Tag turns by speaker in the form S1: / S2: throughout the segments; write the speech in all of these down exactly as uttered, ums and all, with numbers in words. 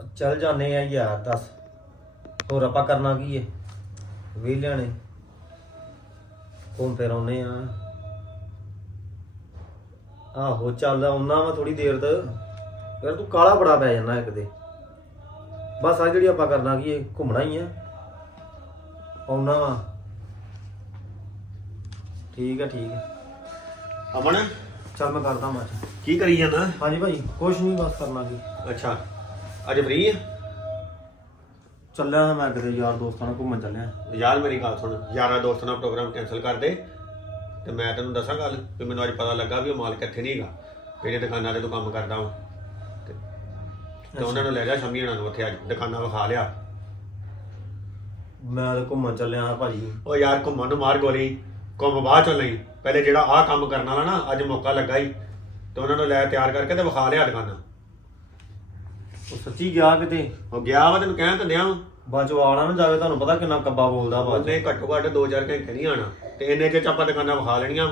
S1: ਚੱਲ ਜਾਂਦੇ ਆ ਯਾਰ ਦੱਸ ਹੋਰ ਆਪਾਂ ਕਰਨਾ ਕੀ ਏ ਵਿਹਲਿਆਂ ਨੇ ਘੁੰਮ ਫਿਰ ਆਉਨੇ ਆ ਆਹੋ ਚੱਲ ਆਉਣਾ ਵਾ ਥੋੜੀ ਦੇਰ ਤੱਕ ਯਾਰ ਤੂੰ ਕਾਲਾ ਬੜਾ ਪੈ ਜਾਂਦਾ ਇੱਕ ਦੇ ਬਸ ਆ ਜਿਹੜੀ ਆਪਾਂ ਕਰਨਾ ਕੀ ਏ ਘੁੰਮਣਾ ਹੀ ਆ ਆਉਣਾ ਵਾ ਠੀਕ ਆ ਠੀਕ ਆ
S2: ਅਮਨ
S1: ਚੱਲ ਮੈਂ ਕਰਦਾ ਮੈਂ
S2: ਕੀ ਕਰੀ ਜਾਂਦਾ?
S1: ਹਾਂਜੀ ਭਾਈ ਕੁਛ ਨਹੀਂ ਬਸ ਕਰਨਾ ਕੀ
S2: ਅੱਛਾ ਅੱਜ ਫ੍ਰੀ ਆ?
S1: ਚੱਲਿਆ ਹਾਂ ਮੈਂ ਕਿਤੇ ਯਾਰ ਦੋਸਤਾਂ ਨਾਲ ਘੁੰਮਣ ਚੱਲਿਆ
S2: ਯਾਰ ਮੇਰੀ ਗੱਲ ਸੁਣ ਯਾਰਾਂ ਦੋਸਤਾਂ ਨਾਲ ਪ੍ਰੋਗਰਾਮ ਕੈਂਸਲ ਕਰ ਦੇ ਤੇ ਮੈਂ ਤੈਨੂੰ ਦੱਸਾਂ ਗੱਲ ਕਿ ਮੈਨੂੰ ਅੱਜ ਪਤਾ ਲੱਗਾ ਵੀ ਉਹ ਮਾਲਕ ਇੱਥੇ ਨਹੀਂ ਹੈਗਾ ਜਿਹੜੇ ਦੁਕਾਨਾਂ ਤੇ ਤੂੰ ਕੰਮ ਕਰਦਾ ਵਾ ਤੇ ਤੇ ਉਹਨਾਂ ਨੂੰ ਲੈ ਜਾ ਸ਼ਮੀ ਉਹਨਾਂ ਨੂੰ ਉੱਥੇ ਅੱਜ ਦੁਕਾਨਾਂ ਵਿਖਾ ਲਿਆ।
S1: ਮੈਂ ਤਾਂ ਘੁੰਮਣ ਚੱਲਿਆ ਹਾਂ ਭਾਜੀ।
S2: ਉਹ ਯਾਰ ਘੁੰਮਣ ਨੂੰ ਮਾਰ ਗੋਲੀ ਘੁੰਮ ਬਾਅਦ ਚੋਂ ਲਈ ਪਹਿਲੇ ਜਿਹੜਾ ਆਹ ਕੰਮ ਕਰਨ ਵਾਲਾ ਨਾ ਅੱਜ ਮੌਕਾ ਲੱਗਾ ਹੀ ਤੇ ਉਹਨਾਂ ਨੂੰ ਲੈ ਤਿਆਰ ਕਰਕੇ ਤੇ ਵਿਖਾ ਲਿਆ ਦੁਕਾਨਾਂ।
S1: ਉਹ ਸੱਚੀ ਗਿਆ ਕਿਤੇ
S2: ਉਹ ਗਿਆ ਵਾ ਤੈਨੂੰ ਕਹਿਣ ਤਾਂ ਦਿਆਂ
S1: ਬਾਅਦ ਚ ਆਉਣਾ ਨਾ ਜਾਵੇ ਤੁਹਾਨੂੰ ਪਤਾ ਕਿੰਨਾ ਕੱਬਾ ਬੋਲਦਾ ਬਾਅਦ
S2: ਉਹਨੇ ਘੱਟੋ ਘੱਟ ਦੋ ਚਾਰ ਘੰਟੇ ਨਹੀਂ ਆਣਾ ਤੇ ਇੰਨੇ ਚ ਆਪਾਂ ਦੁਕਾਨਾਂ ਵਿਖਾ ਲੈਣੀਆਂ।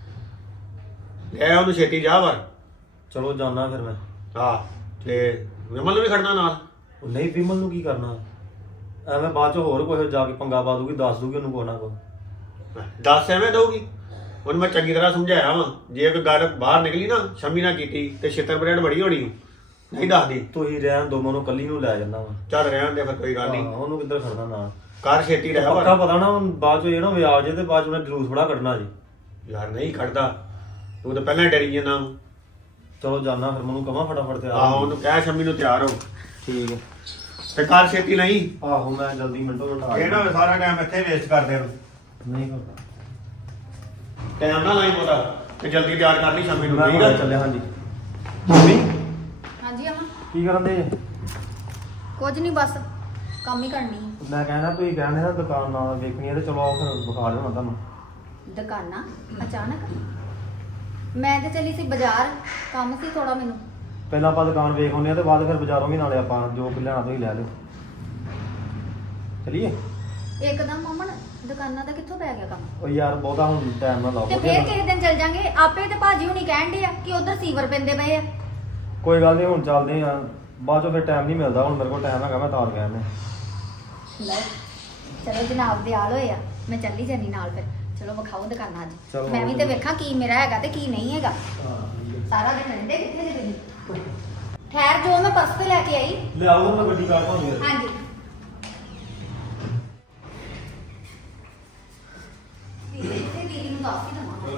S2: ਲੈ ਉਹਨੂੰ ਛੇਤੀ ਜਾ ਵਰ।
S1: ਚਲੋ ਜਾਣਾ ਫਿਰ ਮੈਂ।
S2: ਹਾਂ ਤੇ ਵਿਮਲ ਨੂੰ ਵੀ ਖੜਨਾ ਨਾਲ।
S1: ਉਹ ਨਹੀਂ ਵਿਮਲ ਨੂੰ ਕੀ ਕਰਨਾ ਐਵੇਂ ਬਾਅਦ ਚ ਹੋਰ ਕੋਈ ਜਾ ਕੇ ਪੰਗਾ ਪਾ ਦੂਗੀ ਦੱਸ ਦੂਗੀ ਉਹਨੂੰ ਕੋਈ ਨਾ ਕੋਈ।
S2: ਦੱਸ ਐਵੇਂ ਦਊਗੀ ਉਹਨੂੰ ਮੈਂ ਚੰਗੀ ਤਰ੍ਹਾਂ ਸਮਝਾਇਆ ਵਾ ਜੇ ਕੋਈ ਗੱਲ ਬਾਹਰ ਨਿਕਲੀ ਨਾ ਸ਼ਮੀ ਨਾ ਕੀਤੀ ਤੇ ਛਿੱਤਰ ਪਰੇਡ ਬੜੀ ਹੋਣੀ ਨਹੀਂ ਦੱਸਦੀ।
S1: ਤੁਸੀਂ ਰਹਿਣ ਦੋ ਮੈਨੂੰ ਕੱਲੀ ਨੂੰ ਲੈ ਜਾਂਦਾ ਵਾ।
S2: ਚੱਲ ਰਹਿਣ ਦੇ ਫਿਰ ਕੋਈ ਗੱਲ ਨਹੀਂ
S1: ਉਹਨੂੰ ਕਿੱਧਰ ਖੜਨਾ ਨਾਲ
S2: ਕਰ ਛੇਤੀ ਰਹਿ ਵਰ।
S1: ਪੱਕਾ ਪਤਾ ਨਾ ਬਾਅਦ ਚ ਇਹ ਨਾ ਵਿਆਜ ਜੇ ਤੇ ਬਾਅਦ ਚ ਉਹਨੇ ਜਲੂਸ ਥੋੜਾ ਕੱਢਣਾ ਜੀ।
S2: ਯਾਰ ਨਹੀਂ ਖੜਦਾ ਤੂੰ ਤਾਂ ਪਹਿਲਾਂ ਡਰੀ ਜਾਂਦਾ।
S1: ਚਲੋ ਜਾਣਾ ਫਿਰ ਮੈਨੂੰ ਕਵਾਂ ਫਟਾਫਟ ਤਿਆਰ।
S2: ਆਹੋ ਉਹਨੂੰ ਕਹਿ ਸ਼ਮੀ ਨੂੰ ਤਿਆਰ ਹੋ
S1: ਠੀਕ ਹੈ
S2: ਤੇ ਕਰ ਛੇਤੀ ਨਹੀਂ।
S1: ਆਹੋ ਮੈਂ ਜਲਦੀ ਮਿੰਟੋ ਮਿੰਟ ਆ
S2: ਇਹ ਨਾ ਸਾਰਾ ਟਾਈਮ ਇੱਥੇ ਵੇਸਟ ਕਰਦੇ ਨੂੰ
S1: ਨਹੀਂ ਕਰਦਾ
S2: ਟਾਈਮ ਨਾ ਲਾਈ ਮੋਦਾ ਤੇ ਜਲਦੀ ਤਿਆਰ ਕਰ ਲਈ ਸ਼ਮੀ ਨੂੰ
S1: ਮੈਂ
S2: ਠੀਕ ਆ
S1: ਚੱਲਿਆ ਹਾਂਜੀ। ਮੰਮੀ
S3: ਹਾਂਜੀ ਅਮਾ
S1: ਕੀ ਕਰਨ ਦੇ
S3: ਕੁਝ ਨਹੀਂ ਬਸ ਕੰਮ ਹੀ ਕਰਨੀ ਹੈ।
S1: ਮੈਂ ਕਹਿੰਦਾ ਤੁਸੀਂ ਕਹਿੰਦੇ ਨਾ ਦੁਕਾਨ ਨਾਲ ਵੇਖਣੀ ਹੈ ਤੇ ਚਲੋ ਆਓ ਫਿਰ ਵਿਖਾ ਲਿਆਉਣਾ ਤੁਹਾਨੂੰ।
S3: ਦੁਕਾਨਾਂ ਅਚਾਨਕ ਮੈਂ ਤੇ ਚਲੀ ਸੀ ਬਾਜ਼ਾਰ ਕੰਮ ਸੀ ਥੋੜਾ ਮੈਨੂੰ।
S1: ਪਹਿਲਾਂ ਆਪਾਂ ਦੁਕਾਨ ਵੇਖ ਆਉਂਦੇ ਆ ਤੇ ਬਾਅਦ ਫਿਰ ਬਾਜ਼ਾਰੋਂ ਵੀ ਨਾਲੇ ਆਪਾਂ ਜੋ ਕੁ ਲੈਣਾ ਤੁਸੀਂ ਲੈ ਲਿਓ। ਚਲੀਏ
S3: ਇੱਕਦਮ ਅਮਨ ਦੁਕਾਨਾਂ ਦਾ ਕਿੱਥੋਂ ਪੈ ਗਿਆ ਕੰਮ?
S1: ਉਹ ਯਾਰ ਬਹੁਤਾ ਹੁਣ ਟਾਈਮ ਨਾ ਲਾਓ
S3: ਤੇ ਫੇਰ ਕਿਸੇ ਦਿਨ ਚੱਲ ਜਾਾਂਗੇ ਆਪੇ। ਤੇ ਭਾਜੀ ਹੁਣੀ ਕਹਿਣ ਦੇ ਆ ਕਿ ਉਧਰ ਸੀਵਰ ਪੈਂਦੇ ਪਏ ਆ।
S1: ਕੋਈ ਗੱਲ ਨਹੀਂ ਹੁਣ ਚੱਲਦੇ ਆ ਬਾਅਦ ਚੋਂ ਫਿਰ ਟਾਈਮ ਨਹੀਂ ਮਿਲਦਾ। ਹੁਣ ਮੇਰੇ ਕੋਲ ਟਾਈਮ ਹੈਗਾ ਮੈਂ ਤਾਂ ਗਿਆ ਮੈਂ।
S3: ਲੈ ਚਲੋ ਜਨਾਬ ਦੇ ਆਲ ਹੋਏ ਆ ਮੈਂ ਚੱਲੀ ਜਾਨੀ ਨਾਲ ਫਿਰ। ਚਲੋ ਵਿਖਾਓ ਦੁਕਾਨਾਂ
S1: ਚਲੋ।
S3: ਅੱਜ ਮੈਂ ਵੀ ਤੇ ਵੇਖਾਂ ਕੀ ਮੇਰਾ ਹੈਗਾ ਤੇ ਕੀ ਨਹੀਂ ਹੈਗਾ। ਸਾਰਾ ਦਿਨ ਰਹਿੰਦੇ ਕਿੱਥੇ ਜੇ ਤੁਸੀਂ? ਠਹਿਰ ਜੋ ਮੈਂ ਪਰਸ ਤੇ ਲੈ ਕੇ ਆਈ।
S1: ਲਿਆਓ ਮੈਂ ਗੱਡੀ ਕਾਰ ਭਾਉਂਦੀ
S3: ਹਾਂਜੀ ਦੀਦੀ ਤੇ ਦੀਦੀ ਨੂੰ ਦੱਸ ਹੀ ਦਵਾਂ।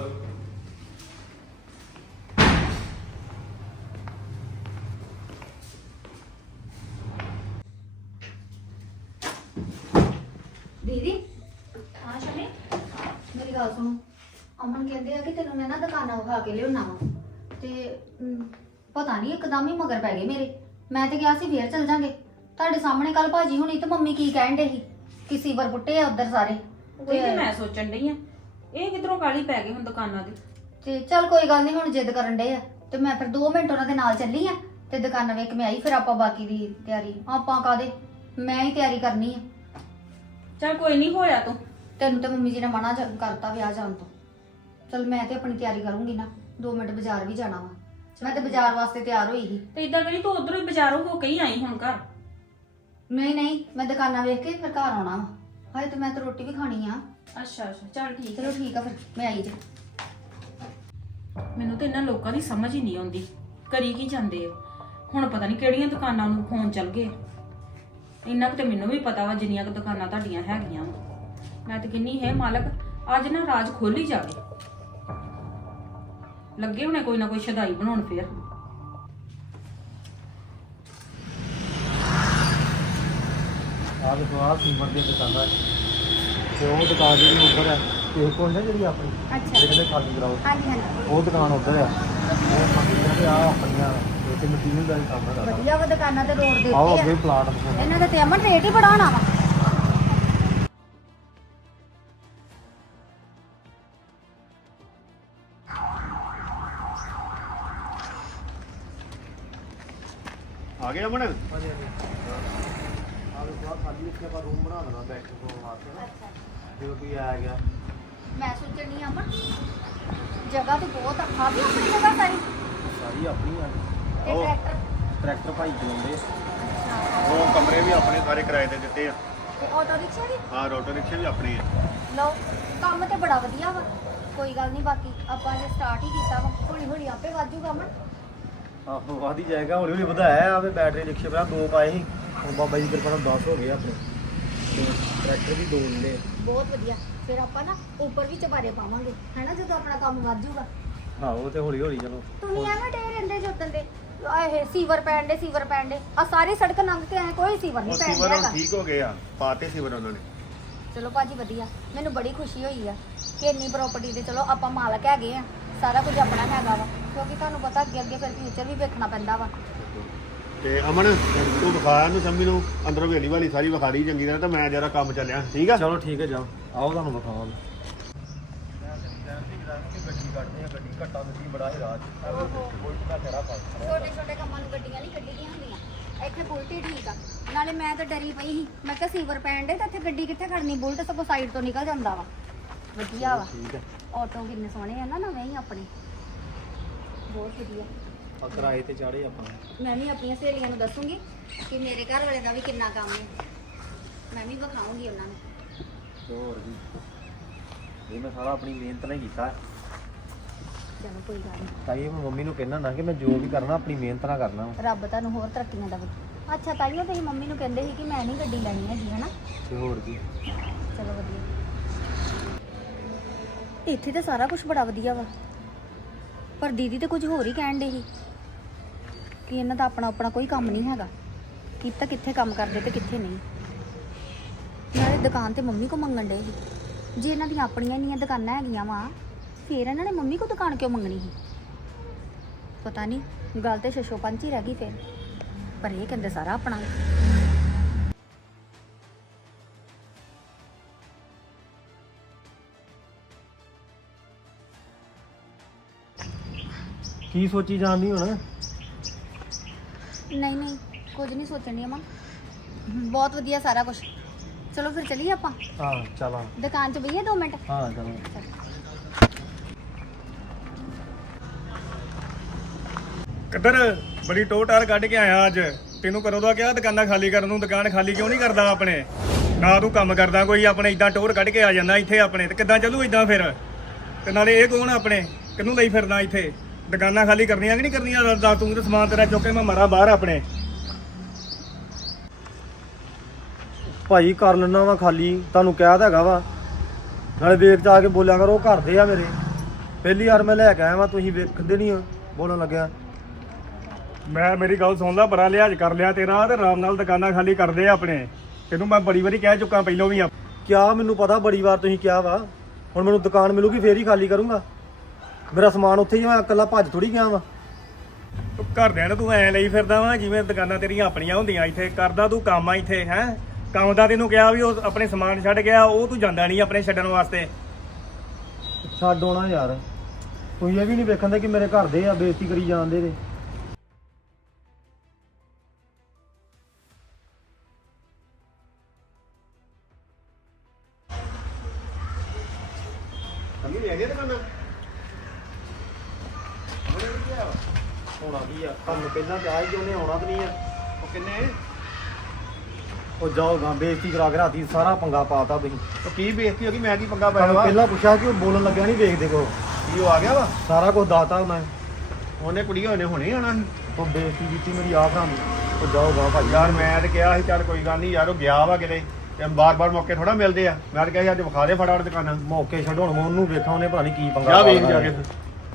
S3: ਦੀਦੀ ਹਾਂ ਸ਼ਮੀ ਮੇਰੀ ਗੱਲ ਸੁਣੋ। ਅਮਨ ਕਹਿੰਦੇ ਆ ਕਿ ਤੈਨੂੰ ਮੈਂ ਨਾ ਦੁਕਾਨਾਂ ਵਿਖਾ ਕੇ ਲਿਆਉਣਾ ਵਾ ਤੇ ਅਮ, ਪਤਾ ਨਹੀਂ ਇੱਕਦਮ ਹੀ ਮਗਰ ਪੈ ਗਏ ਮੇਰੇ। ਮੈਂ ਤੇ ਕਿਹਾ ਸੀ ਫੇਰ ਚੱਲ ਜਾਾਂਗੇ। ਤੁਹਾਡੇ ਸਾਹਮਣੇ ਕੱਲ ਭਾਜੀ ਹੁਣੀ ਤੇ ਮੰਮੀ ਕੀ ਕਹਿਣ ਡੇ ਸੀ ਕਿ ਸੀਵਰ ਪੁੱਟੇ ਆ ਉਧਰ ਸਾਰੇ।
S4: ਉਹੀ ਤੇ ਮੈਂ ਸੋਚਣ ਡਈ ਆ ਇਹ ਕਿਧਰੋਂ ਕਾਲੀ ਪੈ ਗਈ ਹੁਣ ਦੁਕਾਨਾਂ ਦੀ।
S3: ਤੇ ਚੱਲ ਕੋਈ ਗੱਲ ਨਹੀਂ ਹੁਣ ਜਿੱਦ ਕਰਨ ਡੇ ਆ ਤੇ ਮੈਂ ਫਿਰ ਦੋ ਮਿੰਟ ਉਹਨਾਂ ਦੇ ਨਾਲ ਚੱਲੀ ਆ ਤੇ ਦੁਕਾਨਾਂ ਵੇਖ ਕੇ ਮੈਂ ਆਈ। ਫਿਰ ਆਪਾਂ ਬਾਕੀ ਦੀ ਤਿਆਰੀ ਆਪਾਂ ਕਾਦੇ ਮੈਂ ਹੀ ਤਿਆਰੀ ਕਰਨੀ ਆ।
S4: ਚੱਲ ਕੋਈ ਨਹੀਂ ਹੋਇਆ ਤੂੰ।
S3: ਤੈਨੂੰ ਤੇ ਮੰਮੀ ਜੀ ਨੇ ਮਨਾ ਜ- ਕਰਤਾ ਵਿਆਹ ਜਾਣ ਤੋਂ। ਚਲ ਮੈਂ ਤੇ ਆਪਣੀ ਤਿਆਰੀ ਕਰੂੰਗੀ ਨਾ। ਦੋ ਮਿੰਟ ਬਾਜ਼ਾਰ ਵੀ ਜਾਣਾ ਵਾ। ਮੈਂ ਤੇ ਬਾਜ਼ਾਰ ਵਾਸਤੇ ਤਿਆਰ ਹੋਈ ਸੀ।
S4: ਤੇ ਇਦਾਂ ਕਰੀ ਤੂੰ ਉਧਰੋਂ ਹੀ ਬਾਜ਼ਾਰੋਂ ਹੋ ਕੇ ਹੀ ਆਈ ਹੁਣ ਘਰ।
S3: ਨਹੀਂ ਨਹੀਂ ਮੈਂ ਦੁਕਾਨਾਂ ਵੇਖ ਕੇ ਫਿਰ ਘਰ ਆਉਣਾ ਵਾ। ਹਾਏ ਤੇ ਮੈਂ ਤਾਂ ਰੋਟੀ ਵੀ ਖਾਣੀ ਆ।
S4: ਅੱਛਾ ਅੱਛਾ ਚੱਲ ਠੀਕ
S3: ਚਲੋ ਠੀਕ ਆ ਫਿਰ ਮੈਂ ਆਈ ਜੇ।
S4: ਮੈਨੂੰ ਤਾਂ ਇਹਨਾਂ ਲੋਕਾਂ ਦੀ ਸਮਝ ਹੀ ਨਹੀਂ ਆਉਂਦੀ ਕਰੀ ਕੀ ਜਾਂਦੇ ਆ। ਹੁਣ ਪਤਾ ਨਹੀਂ ਕਿਹੜੀਆਂ ਦੁਕਾਨਾਂ ਨੂੰ ਫੋਨ ਚੱਲ ਗਏ। ਇੰਨਾ ਕੁ ਤੇ ਮੈਨੂੰ ਵੀ ਪਤਾ ਵਾ ਜਿੰਨੀਆਂ ਕੁ ਦੁਕਾਨਾਂ ਤੁਹਾਡੀਆਂ ਹੈਗੀਆਂ ਵਾ। ਮੈਂ ਤਾਂ ਕਹਿੰਨੀ ਹੈ ਮਾਲਕ ਅੱਜ ਨਾ ਰਾਜ ਖੋਲ ਹੀ ਜਾਵੇ। ਲੱਗੇ ਹੁਣੇ ਕੋਈ ਨਾ ਕੋਈ ਸ਼ਦਾਈ ਬਣਾਉਣ ਫੇਰ।
S1: ਆਹ ਦੇਖੋ ਆਹ ਸੀਮਰ ਦੀਆਂ ਦੁਕਾਨਾਂ ਤੇ ਉਹ ਦੁਕਾਨ ਜਿਹੜੀ ਉੱਧਰ ਹੈ ਇਹ ਕੋਲ ਨਾ ਜਿਹੜੀ ਆਪਣੀ
S3: ਅੱਛਾ
S1: ਜਿਹੜੇ ਖਾਲੀ ਕਰਾਓ
S3: ਹਾਂਜੀ ਹਾਂਜੀ
S1: ਉਹ ਦੁਕਾਨ ਉੱਧਰ ਆ। ਉਹ ਮੰਗੀਆਂ ਤੇ ਆ ਆਪਣੀਆਂ ਇੱਥੇ ਮਟੀਰੀਅਲ ਦਾ ਹੀ ਕੰਮ ਹੈਗਾ।
S3: ਵਧੀਆ ਵਾ ਦੁਕਾਨਾਂ ਤੇ ਰੋਡ ਦੇ
S1: ਆਓ
S3: ਉੱਤੇ
S1: ਅੱਗੇ
S3: ਆ।
S1: ਪਲਾਟ ਦਿਖਾਉਣਾ।
S3: ਇਹਨਾਂ ਦਾ ਤੇ ਅਮਨ ਰੇਟ ਹੀ ਬੜਾ ਹੋਣਾ ਵਾ।
S2: ਆ ਗਿਆ ਅਮਨ।
S1: ਹਾਂਜੀ ਹਾਂਜੀ ਆਹ ਦੇਖੋ ਆਹ ਖਾਲੀ ਇੱਥੇ ਆਪਾਂ ਰੂਮ ਬਣਾ ਦੇਣਾ ਬੈਠਣ ਤੋਂ ਵਾਸਤੇ ਨਾ
S3: ਅੱਛਾ
S1: ਜਦੋਂ ਕੋਈ ਆ ਗਿਆ।
S3: ਮੈਂ ਸੋਚਣ ਨਹੀਂ ਅਮਨ ਜਗ੍ਹਾ ਤੇ ਬਹੁਤ ਆ। ਆ ਵੀ ਆਪਣੀ ਜਗ੍ਹਾ ਸਾਰੀ
S1: ਸਾਰੀ ਆਪਣੀ ਆ।
S3: ਤੇ
S2: ਆਓ।
S3: ਟਰੈਕਟਰ
S1: ਟਰੈਕਟਰ ਭਾਈ ਚਲਾਉਂਦੇ
S3: ਅੱਛਾ
S2: ਉਹ ਕਮਰੇ ਵੀ ਆਪਣੇ ਸਾਰੇ ਕਿਰਾਏ ਤੇ ਦਿੱਤੇ ਆ
S3: ਤੇ ਆਟੋ ਰਿਕਸ਼ਾ ਵੀ
S2: ਹਾਂ ਆਟੋ ਰਿਕਸ਼ੇ ਵੀ ਆਪਣੇ ਆ
S3: ਲਓ ਕੰਮ ਤੇ ਬੜਾ ਵਧੀਆ ਵਾ ਕੋਈ ਗੱਲ ਨਹੀਂ ਬਾਕੀ ਆਪਾਂ ਜੇ ਸਟਾਰਟ ਹੀ ਕੀਤਾ ਵਾ ਹੌਲੀ ਹੌਲੀ ਆਪੇ ਵਾਜੂਗਾ ਅਮਨ
S1: ਆਹੋ ਵਾਦੀ ਜਾਏਗਾ ਹੌਲੀ ਹੌਲੀ ਵਧਾਇਆ ਆਵੇ ਬੈਟਰੀ ਰਿਕਸ਼ੇ ਪਹਿਲਾਂ ਦੋ ਪਾਏ ਸੀ ਹੁਣ ਬਾਬਾ ਜੀ ਕਿਰਪਾ ਨਾਲ ਦਸ ਹੋ ਗਏ ਆਪਣੇ ਤੇ ਟਰੈਕਟਰ ਵੀ ਦੋ ਲੈ
S3: ਬਹੁਤ ਵਧੀਆ ਫਿਰ ਆਪਾਂ ਨਾ ਉੱਪਰ ਵੀ ਚਬਾਰੇ ਪਾਵਾਂਗੇ ਹੈਨਾ ਜਦੋਂ ਆਪਣਾ ਕੰਮ ਵਾਜੂਗਾ
S1: ਹਾਂ ਉਹ ਤੇ ਹੌਲੀ ਹੌਲੀ ਚਲੋ
S3: ਤੁਸੀਂ ਐਵੇਂ ਡੇ ਰਹਿੰਦੇ ਜੋਤਨ ਦੇ ਇਹ ਸੀਵਰ ਪੈਣ ਦੇ ਸੀਵਰ ਪੈਣ ਦੇ ਆ ਸਾਰੀ ਸੜਕ ਲੰਘ ਕੇ ਆਏ ਕੋਈ ਸੀਵਰ
S2: ਉਹ
S3: ਨਹੀਂ ਪੈਣ
S2: ਸੀਵਰ
S3: ਡਿਆ
S2: ਹੁਣ
S3: ਹੈਗਾ
S2: ਠੀਕ ਹੋ ਗਏ ਆ ਪਾਤੇ ਸੀਵਰ ਉਹਨਾਂ ਨੇ
S3: ਚਲੋ ਭਾਜੀ ਵਧੀਆ ਮੈਨੂੰ ਬੜੀ ਖੁਸ਼ੀ ਹੋਈ ਆ ਕਿ ਇੰਨੀ ਪ੍ਰਾਪਰਟੀ ਦੇ ਚਲੋ ਆਪਾਂ ਮਾਲਕ ਹੈਗੇ ਆ ਸਾਰਾ ਕੁਝ ਆਪਣਾ ਹੈਗਾ ਵਾ ਕਿਉਂਕਿ ਤੁਹਾਨੂੰ ਪਤਾ ਅੱਗੇ ਅੱਗੇ ਫਿਰ ਫਿਊਚਰ ਵੀ ਵੇਖਣਾ ਪੈਂਦਾ ਵਾ
S2: ਤੇ ਅਮਨ ਤੂੰ ਵਿਖਾ ਨੂੰ ਸ਼ੰਮੀ ਨੂੰ ਅੰਦਰੋਂ ਵੇਲੀ ਵਾਲੀ ਸਾਰੀ ਵਿਖਾ ਰਹੀ ਚੰਗੀ ਤਰ੍ਹਾਂ ਤਾਂ ਮੈਂ ਜਰਾ ਕੰਮ ਚੱਲਿਆ ਠੀਕ ਆ
S1: ਚਲੋ ਠੀਕ ਹੈ ਜਾਓ ਆਓ ਤੁਹਾਨੂੰ ਵਿਖਾਵਾਂ ਗੱਡੀ ਕੱਢਦੇ ਆ ਗੱਡੀ ਘੱਟਾ ਮਿੱਟੀ ਬੜਾ ਹੀ ਰਾਜ ਕੋਈ ਤਾਂ ਤੇਰਾ
S3: ਛੋਟੇ ਛੋਟੇ ਕੰਮਾਂ ਨੂੰ ਗੱਡੀਆਂ ਨਹੀਂ ਕੱਢੀ ਦੀਆਂ ਹੁੰਦੀਆਂ ਇੱਥੇ ਬੁਲਟ ਹੀ ਠੀਕ ਆ ਨਾਲੇ ਮੈਂ ਤਾਂ ਡਰੀ ਪਈ ਸੀ ਮੈਂ ਕਿਹਾ ਸੀਵਰ ਪੈਣ ਦੇ ਤਾਂ ਇੱਥੇ ਗੱਡੀ ਕਿੱਥੇ ਖੜਨੀ ਬੁਲਟ ਸਗੋਂ ਸਾਈਡ ਤੋਂ ਨਿਕਲ ਜਾਂਦਾ ਵਾ ਵਧੀਆ ਵਾ
S1: ਠੀਕ ਹੈ
S3: ਆਟੋ ਕਿੰਨੇ ਸੋਹਣੇ ਆ ਨਾ ਨਵੇਂ ਹੀ ਆਪਣੇ ਬਹੁਤ ਵਧੀਆ
S1: ਆ ਕਿਰਾਏ ਤੇ ਚਾੜੇ ਆਪਾਂ
S3: ਮੈਂ ਵੀ ਆਪਣੀਆਂ ਸਹੇਲੀਆਂ ਨੂੰ ਦੱਸੂਗੀ ਕਿ ਮੇਰੇ ਘਰ ਵਾਲੇ ਦਾ ਵੀ ਕਿੰਨਾ ਕੰਮ ਹੈ ਮੈਂ ਵੀ ਵਿਖਾਉਂਗੀ ਉਹਨਾਂ ਨੂੰ
S1: ਹੋਰ ਜੀ ਇਹ ਮੈਂ ਸਾਰਾ ਆਪਣੀ ਮਿਹਨਤ ਨਾਲ ਹੀ ਕੀਤਾ
S3: ਚਲੋ ਕੋਈ ਗੱਲ ਨਹੀਂ
S1: ਤਾਂ ਇਹ ਮੈਂ ਮੰਮੀ ਨੂੰ ਕਹਿਣਾ ਨਾ ਕਿ ਮੈਂ ਜੋ ਵੀ ਕਰਨਾ ਆਪਣੀ ਮਿਹਨਤ ਨਾਲ ਕਰਨਾ
S3: ਰੱਬ ਤੁਹਾਨੂੰ ਹੋਰ ਤਰੱਕੀਆਂ ਦੇਵੇ ਅੱਛਾ ਤਾਈਓ ਤੁਸੀਂ ਮੰਮੀ ਨੂੰ ਕਹਿੰਦੇ ਸੀ ਕਿ ਮੈਂ ਨਹੀਂ ਗੱਡੀ ਲੈਣੀ ਹੈਗੀ ਹਨਾ
S1: ਤੇ ਹੋਰ ਜੀ
S3: ਚਲੋ ਵਧੀਆ ਇੱਥੇ ਤਾਂ ਸਾਰਾ ਕੁਝ ਬੜਾ ਵਧੀਆ ਵਾ ਪਰ ਦੀਦੀ ਤੇ ਕੁਝ ਹੋਰ ਹੀ ਕਹਿਣ ਦੇ ਸੀ ਕਿ ਇਹਨਾਂ ਦਾ ਆਪਣਾ ਆਪਣਾ ਕੋਈ ਕੰਮ ਨਹੀਂ ਹੈਗਾ ਕੀ ਤਾਂ ਕਿੱਥੇ ਕੰਮ ਕਰਦੇ ਤੇ ਕਿੱਥੇ ਨਹੀਂ ਨਾਲੇ ਦੁਕਾਨ ਤੇ ਮੰਮੀ ਕੋ ਮੰਗਣ ਦੇ ਸੀ ਜੇ ਇਹਨਾਂ ਦੀਆਂ ਆਪਣੀਆਂ ਇੰਨੀਆਂ ਦੁਕਾਨਾਂ ਹੈਗੀਆਂ ਵਾ ਫਿਰ ਇਹਨਾਂ ਨੇ ਮੰਮੀ ਕੋ ਦੁਕਾਨ ਕਿਉਂ ਮੰਗਣੀ ਸੀ ਪਤਾ ਨਹੀਂ ਗੱਲ ਤੇ ਸ਼ਸ਼ੋ ਪੰਚ ਹੀ ਰਹਿ ਗਈ ਫਿਰ ਪਰ ਇਹ ਕਹਿੰਦੇ ਸਾਰਾ ਆਪਣਾ
S1: ਕੀ ਸੋਚੀ ਜਾਂਦੀ ਹੁਣ
S3: ਨਹੀਂ ਨਹੀਂ ਕੁਝ ਨਹੀਂ ਸੋਚਣੀ ਅਮਾ ਬਹੁਤ ਵਧੀਆ ਸਾਰਾ ਕੁਝ ਚਲੋ ਫਿਰ ਚਲੀਏ ਆਪਾਂ
S1: ਹਾਂ ਚਲਾਂ
S3: ਦੁਕਾਨ 'ਚ ਬਈਏ ਦੋ ਮਿੰਟ
S1: ਹਾਂ ਚਲੋ
S5: ਕਿੱਧਰ ਬੜੀ ਟੋਟਾਰ ਕੱਢ ਕੇ ਆਇਆ ਅੱਜ ਤੈਨੂੰ ਕਦੋਂ ਦਾ ਕਿਹਾ ਦੁਕਾਨਾਂ ਖਾਲੀ ਕਰਨ ਨੂੰ ਦੁਕਾਨ ਖਾਲੀ ਕਿਉਂ ਨਹੀਂ ਕਰਦਾ ਆਪਣੇ ਨਾ ਤੂੰ ਕੰਮ ਕਰਦਾ ਕੋਈ ਆਪਣੇ ਇਦਾਂ ਟੋਰ ਕੱਢ ਕੇ ਆ ਜਾਂਦਾ ਇੱਥੇ ਆਪਣੇ ਤੇ ਕਿੱਦਾਂ ਚੱਲੂ ਇਦਾਂ ਫਿਰ ਤੇ ਨਾਲੇ ਇਹ ਕੌਣ ਆਪਣੇ ਕਿਹਨੂੰ ਲਈ ਫਿਰਦਾ ਇੱਥੇ ਦੁਕਾਨਾਂ ਖਾਲੀ ਕਰਨੀਆਂ ਕਿ ਨਹੀਂ ਕਰਨੀਆਂ ਦੱਸ ਤੂੰ ਤੇ ਸਮਾਨ ਤੇਰਾ ਚੁੱਕ ਕੇ ਮੈਂ ਮਾਰਾਂ ਬਾਹਰ ਆਪਣੇ
S1: ਭਾਈ ਕਰ ਲੈਣਾ ਵਾ ਖਾਲੀ ਤੁਹਾਨੂੰ ਕਿਹਾ ਤਾਂ ਹੈਗਾ ਵਾ ਨਾਲੇ ਵੇਖ ਜਾ ਕੇ ਬੋਲਿਆ ਕਰੋ ਘਰ ਦੇ ਆ ਮੇਰੇ ਪਹਿਲੀ ਵਾਰ ਮੈਂ ਲੈ ਕੇ ਆਇਆ ਵਾ ਤੁਸੀਂ ਵੇਖਦੇ ਨਹੀਂ ਹੋ ਬੋਲਣ ਲੱਗਿਆ
S5: ਮੈਂ ਮੇਰੀ ਗੱਲ ਸੁਣ ਲੈ ਬੜਾ ਲਿਹਾਜ਼ ਕਰ ਲਿਆ ਤੇਰਾ ਤੇ ਆਰਾਮ ਨਾਲ ਦੁਕਾਨਾਂ ਖਾਲੀ ਕਰਦੇ ਆ ਆਪਣੇ ਤੈਨੂੰ ਮੈਂ ਬੜੀ ਵਾਰੀ ਕਹਿ ਚੁੱਕਾ ਪਹਿਲਾਂ ਵੀ ਆ
S1: ਕਿਆ ਮੈਨੂੰ ਪਤਾ ਬੜੀ ਵਾਰ ਤੁਸੀਂ ਕਿਹਾ ਵਾ ਹੁਣ ਮੈਨੂੰ ਦੁਕਾਨ ਮਿਲੂਗੀ ਫੇਰ ਹੀ ਖਾਲੀ ਕਰੂੰਗਾ ਮੇਰਾ ਸਮਾਨ ਉੱਥੇ ਹੀ ਮੈਂ ਇਕੱਲਾ ਭੱਜ ਥੋੜੀ ਗਿਆ ਵਾ
S5: ਤੂੰ ਘਰਦਿਆਂ ਨੂੰ ਤੂੰ ਐ ਲਈ ਫਿਰਦਾ ਵਾ ਜਿਵੇਂ ਦੁਕਾਨਾਂ ਤੇਰੀਆਂ ਆਪਣੀਆਂ ਹੁੰਦੀਆਂ ਇੱਥੇ ਕਰਦਾ ਤੂੰ ਕੰਮ ਆ ਇੱਥੇ ਹੈ ਕੰਮ ਦਾ ਤੈਨੂੰ ਕਿਹਾ ਵੀ ਉਹ ਆਪਣੇ ਸਮਾਨ ਛੱਡ ਗਿਆ ਉਹ ਤੂੰ ਜਾਂਦਾ ਨਹੀਂ ਆਪਣੇ ਛੱਡਣ ਵਾਸਤੇ
S1: ਛੱਡ ਆਉਣਾ ਯਾਰ ਤੁਸੀਂ ਇਹ ਵੀ ਨਹੀਂ ਵੇਖਣ ਦੇ ਕਿ ਮੇਰੇ ਘਰ ਦੇ ਆ ਬੇਇੱਜ਼ਤੀ ਕਰੀ ਜਾਂਦੇ ਨੇ
S2: ਸ਼ੰਮੀ ਲੈ ਗਿਆ ਦੁਕਾਨਾਂ
S1: ਹੋਣਾ ਕੀ ਆ ਤੁਹਾਨੂੰ ਪਹਿਲਾਂ ਕਿਹਾ ਸੀ ਕਿ ਉਹਨੇ ਆਉਣਾ ਤਾਂ ਨਹੀਂ ਆ
S2: ਉਹ ਕਿੰਨੇ
S1: ਉਹ ਜਾਓਗਾ ਬੇਇੱਜ਼ਤੀ ਕਰਾ ਕੇ ਰਾਤੀ ਸਾਰਾ ਪੰਗਾ ਪਾਤਾ ਤੁਸੀਂ
S2: ਉਹ ਕੀ ਬੇਇੱਜ਼ਤੀ ਹੋ ਗਈ ਮੈਂ ਕੀ ਪੰਗਾ ਪਾਇਆ
S1: ਤੁਹਾਨੂੰ
S2: ਵਾ
S1: ਪਹਿਲਾਂ ਪੁੱਛਿਆ ਕਿ ਉਹ ਬੋਲਣ ਲੱਗਿਆ ਨਹੀਂ ਵੇਖਦੇ ਕੋ
S2: ਕੀ ਉਹ ਆ ਗਿਆ ਵਾ
S1: ਸਾਰਾ ਕੁਝ ਦਾਤਾ ਮੈਂ
S2: ਉਹਨੇ ਕੁੜੀ ਹੋਣੇ ਹੁਣੇ ਆਣਾ ਸੀ
S1: ਉਹ ਬੇਇੱਜ਼ਤੀ ਕੀਤੀ ਮੇਰੀ ਆਪ ਭਰਾ ਦੀ ਉਹ ਜਾਓਗਾ ਭਾਈ
S2: ਯਾਰ ਮੈਂ ਤੇ ਕਿਹਾ ਸੀ ਚੱਲ ਕੋਈ ਗੱਲ ਨਹੀਂ ਯਾਰ ਉਹ ਗਿਆ ਵਾ ਕਿਤੇ ਤੇ ਬਾਰ-ਬਾਰ ਮੌਕੇ ਥੋੜਾ ਮਿਲਦੇ ਆ ਮੈਂ ਤਾਂ ਕਿਹਾ ਸੀ ਅੱਜ ਵਿਖਾ ਦੇ ਫਟਾਫਟ ਦੁਕਾਨਾਂ
S1: ਮੌਕੇ ਛੱਡੋ ਹੁਣ ਮੈਂ ਉਹਨੂੰ ਵੇਖਾਂ ਉਹਨੇ ਪਤਾ ਨਹੀਂ ਕੀ ਪੰਗਾ
S2: ਜਾ ਵੇਖ
S1: ਪਾਉਣਾ
S2: ਜਾ
S1: ਹੈ।
S2: ਕੇ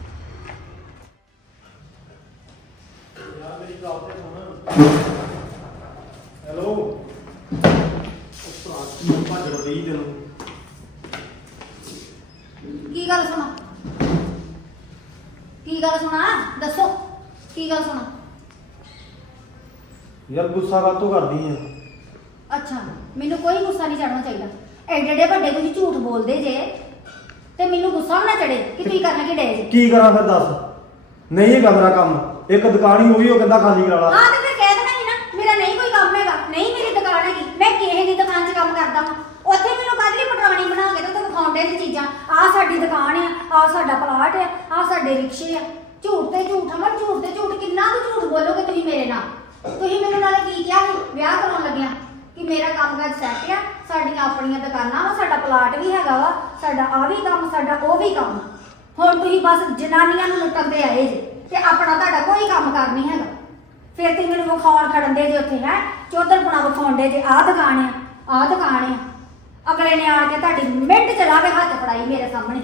S1: ਹੈਲੋ ਉਹ ਭਰਾ ਕੀ ਭੱਜ ਰਹੀ ਤੈਨੂੰ
S3: ਕੀ ਗੱਲ ਸੁਣਾ ਕੀ ਗੱਲ ਸੁਣਾ ਦੱਸੋ ਕੀ ਗੱਲ ਸੁਣਾ
S1: ਯਾਰ ਗੁੱਸਾ ਕਾਤੋਂ ਕਰਦੀ ਆ
S3: ਅੱਛਾ ਮੈਨੂੰ ਕੋਈ ਗੁੱਸਾ ਨਹੀਂ ਚੜਨਾ ਚਾਹੀਦਾ ਐਡੇ ਐਡੇ ਵੱਡੇ ਤੁਸੀਂ ਝੂਠ ਬੋਲਦੇ ਜੇ ਤੇ ਮੈਨੂੰ ਗੁੱਸਾ ਵੀ ਨਾ ਚੜੇ ਕਿ ਤੁਸੀਂ ਕਰਨਾ ਕੀ ਡੇ ਜੇ
S1: ਕੀ ਕਰਾਂ ਫਿਰ ਦੱਸ ਨਹੀਂ ਹੈਗਾ ਮੇਰਾ ਕੰਮ ਇੱਕ ਦੁਕਾਨ ਹੀ ਹੋਈ ਉਹ ਕਹਿੰਦਾ ਖਾਲੀ ਕਰਾ ਲਾ
S3: ਹਾਂ ਤੇ ਫਿਰ ਕਹਿ ਦੇਣਾ ਹੀ ਨਾ ਮੇਰਾ ਨਹੀਂ ਕੋਈ ਕੰਮ ਹੈਗਾ ਨਹੀਂ ਮੇਰੀ ਦੁਕਾਨ ਹੈਗੀ ਮੈਂ ਕਿਸੇ ਦੀ ਦੁਕਾਨ 'ਚ ਕੰਮ ਕਰਦਾ ਹਾਂ ਉੱਥੇ ਮੈਨੂੰ ਕਾਹਦੀ ਪਟਰਾਣੀ ਬਣਾ ਕੇ ਤੇ ਉੱਥੇ ਵਿਖਾਉਂਦੇ ਦੀ ਚੀਜ਼ਾਂ ਆਹ ਸਾਡੀ ਦੁਕਾਨ ਆ ਆਹ ਸਾਡਾ ਪਲਾਟ ਆ ਆਹ ਸਾਡੇ ਰਿਕਸ਼ੇ ਆ ਝੂਠ ਤੇ ਝੂਠ ਅਮਰ ਝੂਠ ਤੇ ਝੂਠ ਕਿੰਨਾ ਕੁ ਝੂਠ ਬੋਲੋਗੇ ਤੁਸੀਂ ਮੇਰੇ ਨਾਲ ਤੁਸੀਂ ਮੈਨੂੰ ਨਾਲੇ ਕੀ ਕਿਹਾ ਸੀ ਵਿਆਹ ਕਰਾਉਣ ਲੱਗਿਆ ਕਿ ਮੇਰਾ ਕੰਮ ਕਾਜ ਸੈੱਟ ਆ, ਸਾਡੀਆਂ ਆਪਣੀਆਂ ਦੁਕਾਨਾਂ ਵਾ, ਸਾਡਾ ਪਲਾਟ ਵੀ ਹੈਗਾ ਵਾ, ਸਾਡਾ ਆ ਵੀ ਕੰਮ, ਸਾਡਾ ਉਹ ਵੀ ਕੰਮ। ਹੁਣ ਤੁਸੀਂ ਬਸ ਜਨਾਨੀਆਂ ਨੂੰ ਲੁੱਟਣ ਤੇ ਆਏ ਜੇ ਤੇ ਆਪਣਾ ਤੁਹਾਡਾ ਕੋਈ ਕੰਮ ਕਾਰ ਨਹੀਂ ਹੈਗਾ। ਫਿਰ ਤੁਸੀਂ ਮੈਨੂੰ ਵਿਖਾਉਣ ਖੜਨ ਦੇ ਜੇ ਉੱਥੇ ਹੈ ਚੌਧਰ ਪੁਣਾ ਵਿਖਾਉਣ ਦੇ ਜੇ ਆਹ ਦੁਕਾਨ ਆ, ਆਹ ਦੁਕਾਨ ਆ। ਅਗਲੇ ਨੇ ਆਣ ਕੇ ਤੁਹਾਡੀ ਮਿੰਟ ਚਲਾ ਕੇ ਹੱਥ ਫੜਾਈ ਮੇਰੇ ਸਾਹਮਣੇ।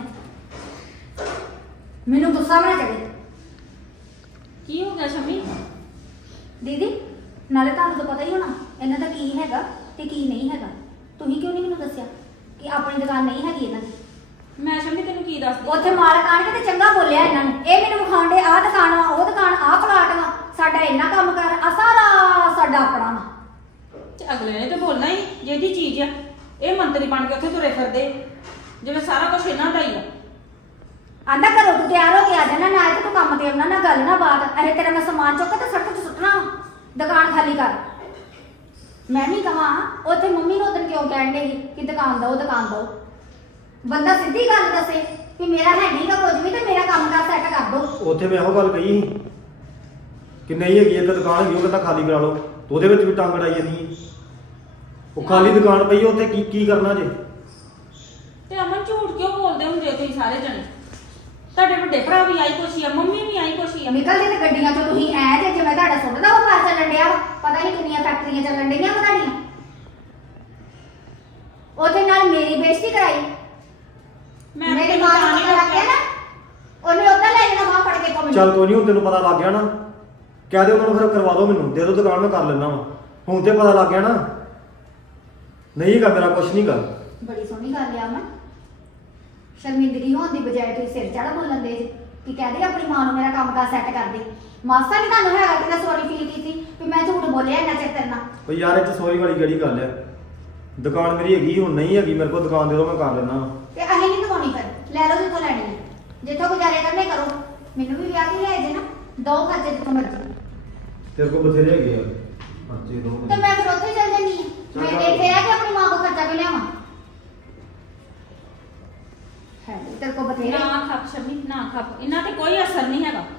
S3: ਮੈਨੂੰ ਗੁੱਸਾ ਨਾ ਚੜੇ।
S4: ਕੀ ਹੋ ਗਿਆ ਸ਼ਮੀ?
S3: ਦੀਦੀ ਨਾਲੇ ਤੁਹਾਨੂੰ ਤਾਂ ਪਤਾ ਹੀ ਹੋਣਾ ਇਹਨਾਂ ਦਾ ਕੀ ਹੈਗਾ ਤੇ ਕੀ ਨਹੀਂ ਹੈਗਾ। ਤੁਸੀਂ ਕਿਉਂ ਨਹੀਂ ਮੈਨੂੰ ਦੱਸਿਆ ਕਿ ਆਪਣੀ ਦੁਕਾਨ ਨਹੀਂ ਹੈਗੀ ਇਹਨਾਂ ਦੀ?
S4: ਮੈਂ ਸ਼ਮੀ ਤੈਨੂੰ ਕੀ ਦੱਸਦੀ?
S3: ਉੱਥੇ ਮਾਲਕ ਆਣ ਕੇ ਤੇ ਚੰਗਾ ਬੋਲਿਆ ਇਹਨਾਂ ਨੂੰ। ਇਹ ਮੈਨੂੰ ਵਿਖਾਉਣ ਦੇ ਆਹ ਦੁਕਾਨ ਵਾ, ਉਹ ਦੁਕਾਨ, ਆਹ ਪਲਾਟ ਵਾ, ਸਾਡਾ ਇੰਨਾ ਕੰਮ ਕਰ, ਆ ਸਾਰਾ ਸਾਡਾ ਆਪਣਾ ਵਾ।
S4: ਤੇ ਅਗਲੇ ਨੇ ਤੇ ਬੋਲਣਾ ਹੀ, ਜਿਹਦੀ ਚੀਜ਼ ਆ। ਇਹ ਮੰਤਰੀ ਬਣ ਕੇ ਉੱਥੇ ਤੁਰੇ ਫਿਰਦੇ ਜਿਵੇਂ ਸਾਰਾ ਕੁਝ ਇਹਨਾਂ ਦਾ ਹੀ ਆ।
S3: ਆਂਦਾ ਘਰੋਂ ਤੂੰ ਤਿਆਰ ਹੋ ਕੇ ਆ ਜਾਣਾ, ਨਾ ਤੇ ਤੂੰ ਕੰਮ ਤੇ ਆਉਣਾ, ਨਾ ਗੱਲ ਨਾ ਬਾਤ। ਅਰੇ ਤੇਰਾ ਮੈਂ ਸਮਾਨ ਚੁੱਕ ਤੇ ਸੜਕ 'ਚ ਸੁੱਟਣਾ, ਦੁਕਾਨ ਖਾਲੀ ਕਰ। ਮੈਂ ਨਹੀਂ ਕਹਾਂ ਉੱਥੇ ਮੰਮੀ ਨੂੰ ਉਦੋਂ ਕਿਉਂ ਕਹਿਣ ਦੇ ਕਿ ਦੁਕਾਨ ਦਓ ਦੁਕਾਨ ਦਓ। ਬੰਦਾ ਸਿੱਧੀ ਗੱਲ ਦੱਸੇ ਕਿ ਮੇਰਾ ਹੈ ਨਹੀਂਗਾ ਕੁਝ ਵੀ ਤੇ ਮੇਰਾ ਕੰਮ ਕਰ ਸੈੱਟ ਕਰ ਦੋ।
S1: ਉੱਥੇ ਮੈਂ ਇਹੋ ਗੱਲ ਕਹੀ ਸੀ ਕਿ ਨਹੀਂ ਹੈਗੀ ਇੱਕ ਦੁਕਾਨ ਹੈਗੀ, ਉਹ ਕਹਿੰਦਾ ਖਾਲੀ ਕਰਾ ਲਓ। ਤੇ ਉਹਦੇ ਵਿੱਚ ਵੀ ਟੰਗ ਅੜਾਈ ਜਾਂਦੀ ਹੈ। ਉਹ ਖਾਲੀ ਦੁਕਾਨ ਪਈ ਆ, ਉੱਥੇ ਕੀ ਕੀ ਕਰਨਾ ਜੇ?
S4: ਤੇ ਅਮਨ ਝੂਠ ਕਿਉਂ ਬੋਲਦੇ ਹੁੰਦੇ ਤੁਸੀਂ ਸਾਰੇ ਜਣੇ? ਤੁਹਾਡੇ ਵੱਡੇ ਭਰਾ ਵੀ ਆਈ ਕੁਛ ਆ, ਮੰਮੀ ਵੀ ਆਈ ਕੁਛ ਆ।
S3: ਨਿਕਲਦੇ ਤੇ ਗੱਡੀਆਂ ਚੋਂ ਤੁਸੀਂ ਐ ਜੇ ਜਿਵੇਂ ਤੁਹਾਡਾ ਸੁਣਦਾ ਉਹ ਘਰ ਚੱਲਣ ਡਿਆ ਵਾ। ਪਤਾ ਨਹੀਂ ਕਿੰਨੀਆਂ ਫੈਕਟਰੀਆਂ ਚੱਲਣ ਡਈਆਂ ਵਾ ਤੁਹਾਡੀਆਂ। ਉਹਦੇ ਨਾਲ ਮੇਰੀ ਬੇਇੱਜ਼ਤੀ ਕਰਾਈ।
S4: ਮੈਂ
S3: ਮੇਰੀ
S4: ਤੈਨੂੰ
S3: ਮਾਂ
S4: ਤਾਂ
S3: ਨੂੰ
S4: ਨਹੀਂ
S3: ਪਤਾ ਲੱਗ ਗਿਆ ਨਾ, ਉਹਨੇ ਉੱਧਰ ਲੈ ਜਾਣਾ ਬਾਹ ਫੜ ਕੇ ਕੋ ਮੈਨੂੰ।
S1: ਚੱਲ ਕੋਈ ਨਹੀਂ, ਹੁਣ ਤੈਨੂੰ ਪਤਾ ਲੱਗ ਗਿਆ ਨਾ, ਕਹਿ ਦੇ ਉਹਨਾਂ ਨੂੰ ਫਿਰ ਕਰਵਾ ਦਿਓ, ਮੈਨੂੰ ਦੇ ਦਿਓ ਦੁਕਾਨ, ਮੈਂ ਕਰ ਲੈਣਾ ਵਾ। ਹੁਣ ਤੇ ਪਤਾ ਲੱਗ ਗਿਆ ਨਾ, ਨਹੀਂਗਾ ਮੇਰਾ ਕੁਛ ਨਹੀਂ ਗੱਲ।
S3: ਬੜੀ ਸੋਹਣੀ ਗੱਲ ਆ ਮੈਂ ਸ਼ਰਮਿੰਦਗੀ ਹੋਣ ਦੀ ਬਜਾਏ ਤੁਸੀਂ ਸਿਰ ਚੜਾ ਬੋਲਣ ਦੇ ਕਿ ਕਹਦੇ ਆਪਣੀ ਮਾਂ ਨੂੰ ਮੇਰਾ ਕੰਮ ਕਾਰ ਸੈੱਟ ਕਰ ਦੇ। ਮਾਸਾ ਨਹੀਂ ਤੁਹਾਨੂੰ ਹੈਗਾ ਕਿ ਮੈਂ ਸੌਰੀ ਫੀਲ ਕੀਤੀ ਵੀ ਮੈਂ ਝੂਠ ਬੋਲਿਆ ਇੰਨਾ ਚਿਰ ਤੇਰੇ ਨਾਲ।
S1: ਓ ਯਾਰ ਇਹ ਚ ਸੌਰੀ ਵਾਲੀ ਕਿਹੜੀ ਗੱਲ ਆ? ਦੁਕਾਨ ਮੇਰੀ ਹੈਗੀ, ਹੁਣ ਨਹੀਂ ਹੈਗੀ ਮੇਰੇ ਕੋਲ ਦੁਕਾਨ, ਦੇ ਦਿਓ, ਮੈਂ ਕਰ ਲੈਣਾ ਵਾ।
S3: ਤੇ ਅਸੀਂ ਨਹੀਂ ਦਵਾਉਣੀ, ਫਿਰ ਲੈ ਲਓ ਜਿੱਥੋਂ ਲੈਣੀ ਹੈ, ਜਿੱਥੋਂ ਗੁਜ਼ਾਰੇ ਕਰਨੇ ਕਰੋ। ਮੈਨੂੰ ਵੀ ਵਿਆਹ ਕੇ ਲੈ ਜੇ ਨਾ, ਦੋ ਖਰਚੇ ਜਿੱਥੋਂ ਮਰਜ਼ੀ।
S1: ਤੇਰੇ ਕੋਲ ਬਥੇਰੇ ਹੈਗੇ ਆ ਖਰਚੇ ਦੋ।
S3: ਤੇ ਮੈਂ ਫਿਰ ਉੱਥੇ ਚੱਲ ਜਾਂਦੀ ਹਾਂ। ਮੈਂ ਇੱਥੇ ਆ ਕੇ ਆਪਣੀ ਮਾਂ ਕੋਲ ਖਰਚਾ ਕੇ ਲਿਆਵਾਂ। ਹੈ ਤੇਰੇ ਕੋਲ ਬਥੇਰੇ।
S4: ਨਾ ਖੱਪ ਸ਼ਮੀ, ਨਾ ਖੱਪ। ਇਹਨਾਂ ਤੇ ਕੋਈ ਅਸਰ ਨਹੀਂ ਹੈਗਾ।